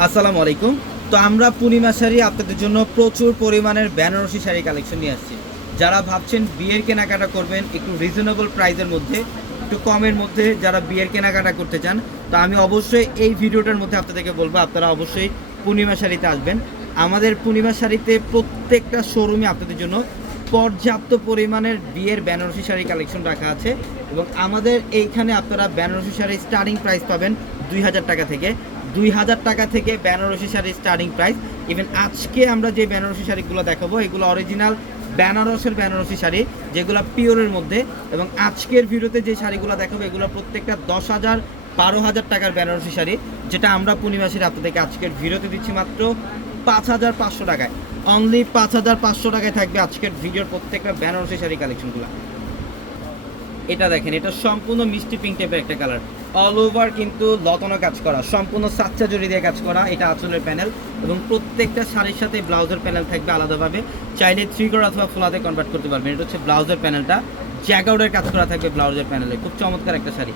আসসালামু আলাইকুম। তো আমরা পূর্ণিমা শাড়ি আপনাদের জন্য প্রচুর পরিমাণের বেনারসি শাড়ি কালেকশন নিয়ে আসছি। যারা ভাবছেন বিয়ের কেনাকাটা করবেন, একটু রিজনেবল প্রাইসের মধ্যে, একটু কমের মধ্যে যারা বিয়ের কেনাকাটা করতে চান, তো আমি অবশ্যই এই ভিডিওটার মধ্যে আপনাদেরকে বলব, আপনারা অবশ্যই পূর্ণিমা শাড়িতে আসবেন। আমাদের পূর্ণিমা শাড়িতে প্রত্যেকটা শোরুমে আপনাদের জন্য পর্যাপ্ত পরিমাণের বিয়ের বেনারসি শাড়ি কালেকশন রাখা আছে এবং আমাদের এইখানে আপনারা বেনারসি শাড়ি স্টার্টিং প্রাইস পাবেন দুই হাজার টাকা থেকে। দুই হাজার টাকা থেকে বেনারসি শাড়ির স্টার্টিং প্রাইস ইভেন আজকে আমরা যে বেনারসি শাড়িগুলো দেখাবো, এগুলো অরিজিনাল বেনারসের বেনারসি শাড়ি, যেগুলো পিওরের মধ্যে। এবং আজকের ভিডিওতে যে শাড়িগুলো দেখাবো, এগুলো প্রত্যেকটা দশ হাজার, বারো হাজার টাকার বেনারসি শাড়ি, যেটা আমরা পূর্ণিমাসীর আপনাদেরকে আজকের ভিডিওতে দিচ্ছি মাত্র পাঁচ হাজার পাঁচশো টাকায়। অনলি পাঁচ হাজার পাঁচশো টাকায় থাকবে আজকের ভিডিওর প্রত্যেকটা বেনারসি শাড়ি কালেকশনগুলো এটা দেখেন, এটা সম্পূর্ণ মিষ্টি পিঙ্ক টাইপের একটা কালার অল ওভার কিন্তু লতানো কাজ করা, সম্পূর্ণ সাচ্চা জড়ি দিয়ে কাজ করা এটা আঁচলের প্যানেল এবং প্রত্যেকটা শাড়ির সাথে ব্লাউজের প্যানেল থাকবে আলাদাভাবে। চাইলে থ্রি কর অথবা ফোলাতে কনভার্ট করতে পারবেন। এটা হচ্ছে ব্লাউজের প্যানেলটা জ্যাকআউটের কাজ করা থাকবে ব্লাউজের প্যানেলে খুব চমৎকার একটা শাড়ি।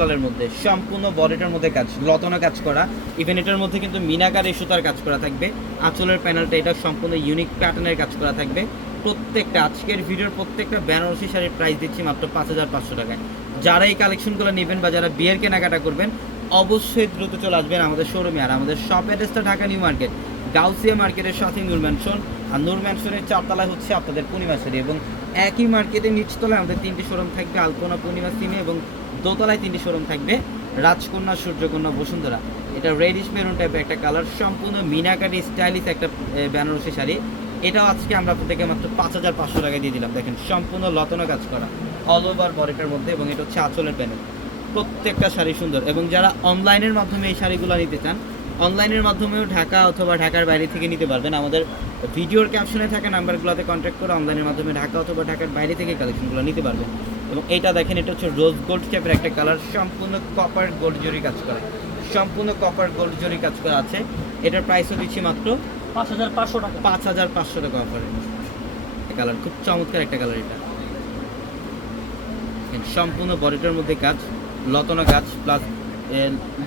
লালের মধ্যে, সম্পূর্ণ বডিটার মধ্যে কাজ, লতনা কাজ করা। ইভেন এটার মধ্যে কিন্তু মিনাকার সুতার কাজ করা থাকবে। আঁচলের প্যানেলটা এটা সম্পূর্ণ ইউনিক প্যাটার্নের কাজ করা থাকবে। প্রত্যেকটা, আজকের ভিডিওর প্রত্যেকটা বেনারসি শাড়ির প্রাইস দিচ্ছি মাত্র পাঁচ হাজার পাঁচশো টাকায়। যারা এই কালেকশনগুলো নেবেন বা যারা বিয়ের কেনাকাটা করবেন, অবশ্যই দ্রুত চলে আসবেন আমাদের শোরুমে আর আমাদের শপ অ্যাড্রেসটা ঢাকা নিউ মার্কেট গাউসিয়া মার্কেটের সাথে নূর ম্যানশন আর নূর ম্যানশনের চারতলায় হচ্ছে আপনাদের পূর্ণিমা শাড়ি এবং একই মার্কেটের নিচতলায় আমাদের তিনটি শোরুম থাকবে, আলপনা পূর্ণিমা সিমে এবং দোতলায় তিনটি শোরুম থাকবে, রাজকন্যা, সূর্যকন্যা, বসুন্ধরা। এটা রেডিশ মেরুন টাইপের একটা কালার সম্পূর্ণ মিনাকারি স্টাইলিশ একটা বেনারসি শাড়ি এটাও আজকে আমরা আপনাদেরকে মাত্র পাঁচ হাজার পাঁচশো টাকায় দিয়ে দিলাম। দেখেন, সম্পূর্ণ লতনা কাজ করা। অল ওভার বডিটার মধ্যে এবং এটা হচ্ছে আঁচলের প্যানেল প্রত্যেকটা শাড়ি সুন্দর এবং যারা অনলাইনের মাধ্যমে এই শাড়িগুলো নিতে চান অনলাইনের মাধ্যমেও ঢাকা অথবা ঢাকার বাইরে থেকে নিতে পারবেন। আমাদের ভিডিওর ক্যাপশনে থাকা নাম্বারগুলোতে কন্ট্যাক্ট করে অনলাইনের মাধ্যমে ঢাকা অথবা ঢাকার বাইরে থেকে কালেকশনগুলো নিতে পারবেন। এবং এটা দেখেন, এটা হচ্ছে রোজ গোল্ড টাইপের একটা কালার সম্পূর্ণ কপার গোল্ড জরি কাজ করা। সম্পূর্ণ কপার গোল্ড জরি কাজ করা আছে। এটার প্রাইসও দিচ্ছি মাত্র পাঁচ হাজার পাঁচশো টাকা। পাঁচ হাজার পাঁচশো টাকা অফারে কালার খুব চমৎকার একটা কালার এটা। সম্পূর্ণ বডিটার মধ্যে কাজ, লতনা কাজ প্লাস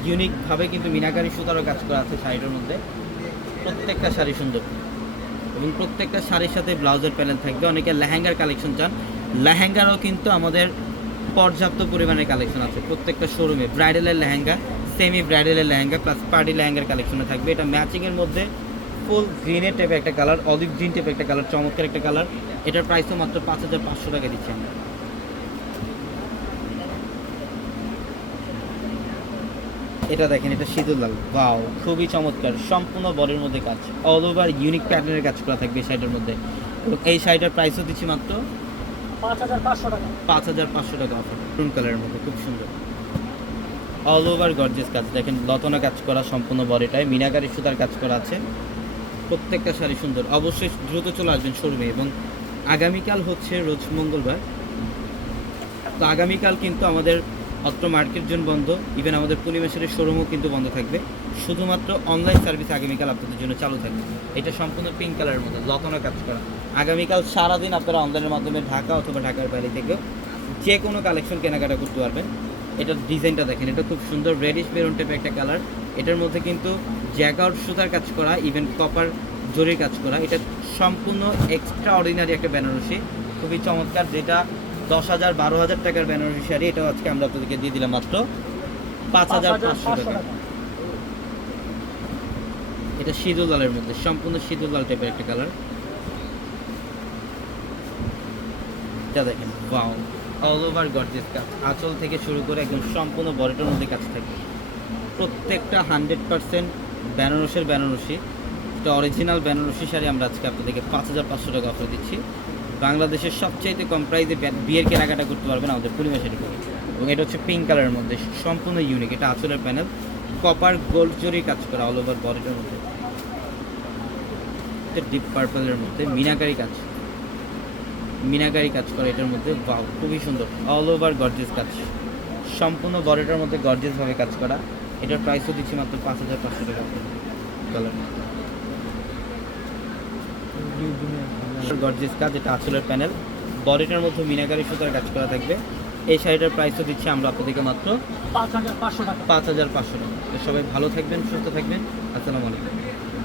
ইউনিকভাবে কিন্তু মিনাকারি সুতারও কাজ করা আছে শাড়িটার মধ্যে। প্রত্যেকটা শাড়ি সুন্দর। এবং প্রত্যেকটা শাড়ির সাথে ব্লাউজের প্যানেল থাকবে। অনেকে লেহেঙ্গার কালেকশন চান। লেহেঙ্গারও কিন্তু আমাদের পর্যাপ্ত পরিমাণে কালেকশন আছে প্রত্যেকটা শোরুমে ব্রাইডালের লেহেঙ্গা সেমি ব্রাইডালের লেহেঙ্গা প্লাস পার্টি লেহেঙ্গার কালেকশনে থাকবে। এটা ম্যাচিংয়ের মধ্যে ফুল গ্রিনের টাইপের একটা কালার অলিভ গ্রিন টাইপের একটা কালার চমৎকার একটা কালার এটার প্রাইসও মাত্র পাঁচ হাজার পাঁচশো টাকা দিচ্ছি আমরা। এটা দেখেন এটা শীতল লাল। বাও খুবই চমৎকার। সম্পূর্ণ বডির মধ্যে কাজ। অল ওভার ইউনিক প্যাটার্নের কাজ করা থাকবে এই শাড়িটার মধ্যে। এই শাড়িটার প্রাইসও দিচ্ছি মাত্র পাঁচ হাজার পাঁচশো টাকা। পাঁচ হাজার পাঁচশো টাকা অফার ব্রুন কালারের মধ্যে খুব সুন্দর। অল ওভার গর্জেস কাজ। দেখেন লতনা কাজ করা সম্পূর্ণ বডিটায়। মিনাকারি সুতার কাজ করা আছে। প্রত্যেকটা শাড়ি সুন্দর। অবশ্যই দ্রুত চলে আসবেন শোরুমে এবং আগামীকাল হচ্ছে রোজ মঙ্গলবার। তো আগামীকাল কিন্তু আমাদের অত্র মার্কেট জোন বন্ধ। ইভেন আমাদের পূর্ণিমাসের শোরুমও কিন্তু বন্ধ থাকবে। শুধুমাত্র অনলাইন সার্ভিস আগামীকাল আপনাদের জন্য চালু থাকবে। এটা সম্পূর্ণ পিঙ্ক কালারের মধ্যে লতনা কাজ করা। আগামীকাল সারাদিন আপনারা অনলাইনের মাধ্যমে ঢাকা অথবা ঢাকার বাইরে থেকেও যে কোনো কালেকশন কেনাকাটা করতে পারবেন। এটার ডিজাইনটা দেখেন, এটা খুব সুন্দর রেডিশ বেরুন টাইপের একটা কালার এটার মধ্যে কিন্তু জ্যাকআউট সুতার কাজ করা ইভেন কপার জরির কাজ করা এটা সম্পূর্ণ এক্সট্রা অর্ডিনারি একটা বেনারসি। খুবই চমৎকার যেটা দশ হাজার বারো হাজার টাকার বেনারসি শাড়ি এটা আজকে আমরা আপনাদেরকে দিয়ে দিলাম মাত্র পাঁচ হাজার পাঁচশো টাকা। এটা সিঁদুর লালের মধ্যে সম্পূর্ণ সিঁদুর লাল টাইপের একটা কালার এটা দেখেন ওয়াও অল ওভার গর্জেস কাজ। আঁচল থেকে শুরু করে একদম সম্পূর্ণ বডিটার মধ্যে কাজ থাকে। প্রত্যেকটা হান্ড্রেড পার্সেন্ট বেনারসের বেনারসি এটা অরিজিনাল বেনারসি শাড়ি আমরা আজকে আপনাদেরকে পাঁচ হাজার পাঁচশো টাকা অফার দিচ্ছি। বাংলাদেশের সবচাইতে কম প্রাইসে বিয়ের কেনাকাটা করতে পারবেন আমাদের পূর্ণিমা শাড়ি করে এবং এটা হচ্ছে পিঙ্ক কালারের মধ্যে, সম্পূর্ণ ইউনিক এটা আঁচলের প্যানেল কপার গোল্ড জরি কাজ করা অল ওভার বডিটার মধ্যে। ডিপ পার্পলের মধ্যে, মিনাকারি কাজ। মিনাকারি কাজ করে এটার মধ্যে খুবই সুন্দর অল ওভার গর্জেস কাজ। সম্পূর্ণ বডিটার মধ্যে গর্জেসভাবে কাজ করা। এটার প্রাইসও দিচ্ছি মাত্র পাঁচ হাজার পাঁচশো টাকা। কালার গর্জেস কাজ এটা আঁচলের প্যানেল বডিটার মধ্যে মিনাকারি সুতার কাজ করা থাকবে। এই শাড়িটার প্রাইসও দিচ্ছি আমরা আপনাদেরকে মাত্র পাঁচ হাজার পাঁচশো টাকা। পাঁচ হাজার পাঁচশো টাকা। সবাই ভালো থাকবেন সুস্থ থাকবেন। আসসালামু আলাইকুম।